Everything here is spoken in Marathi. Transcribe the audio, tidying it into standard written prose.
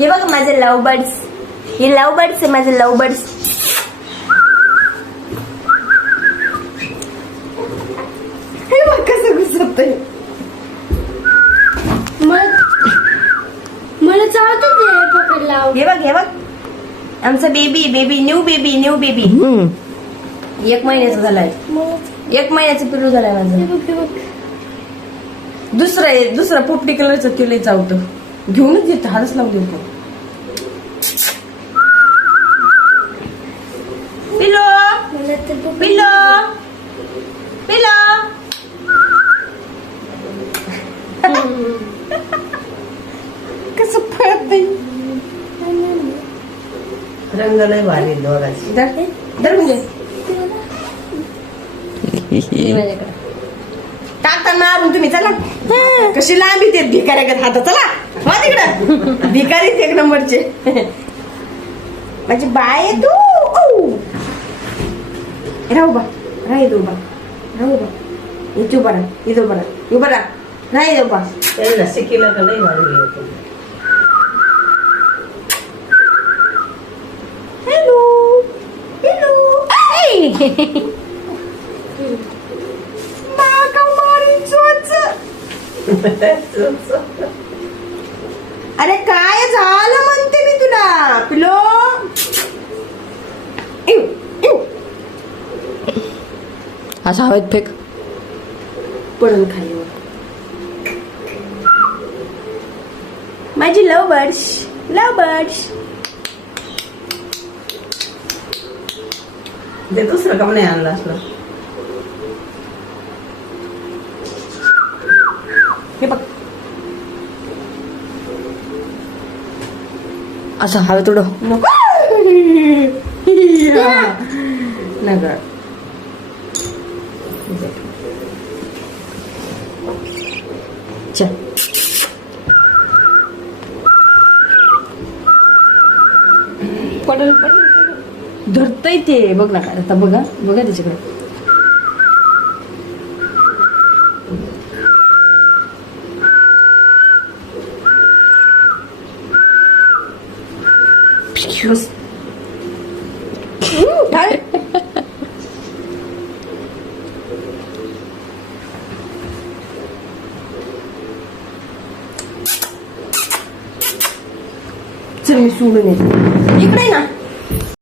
हे बघ माझे लव्ह बर्ड्स, हे लव्ह बर्ड्स आहे माझे लव्ह बर्ड्स. हे बघ कसं घुसतंय. मला चावतो ते पकडला. हे बघ हे बघ आमचा बेबी न्यू बेबी 1 महिन्याचा झालाय. 1 महिन्याचं पिल्लू झालाय माझं. दुसरा पोपटी कलरचं केलंय चावतं. घेऊनच येतं हातच लावून देतो. पिल्लो पिल्लो पिल्लो कसं पळत नाही. रंग लय भारी दोघांची. दर म्हणजे टाकता मारून तुम्ही चला. कशी लांबी ते भिकाऱ्या हात चला हो तिकडं. भिकारी 1 नंबरचे माझी बाय आहे तू. राहू बा राहू बा राहू बा इथं बरा इथं बरा इथं बरा नाही बा. त्यांना शिकिलं का लय भारी होतं. हॅलो हॅलो अरे काय झालं म्हणते मी तुला पिलो. असा हवेत फेक. पडून खाली माझी लव बर्ड्स. ते दुसरं का नाही आणलं असलं. हे बघ असं हवेत उडव. नको नगर चल. पडल धरतय ते बघ ना. आता बघा त्याच्याकडे. चल मी सोडून येते. इकडे ना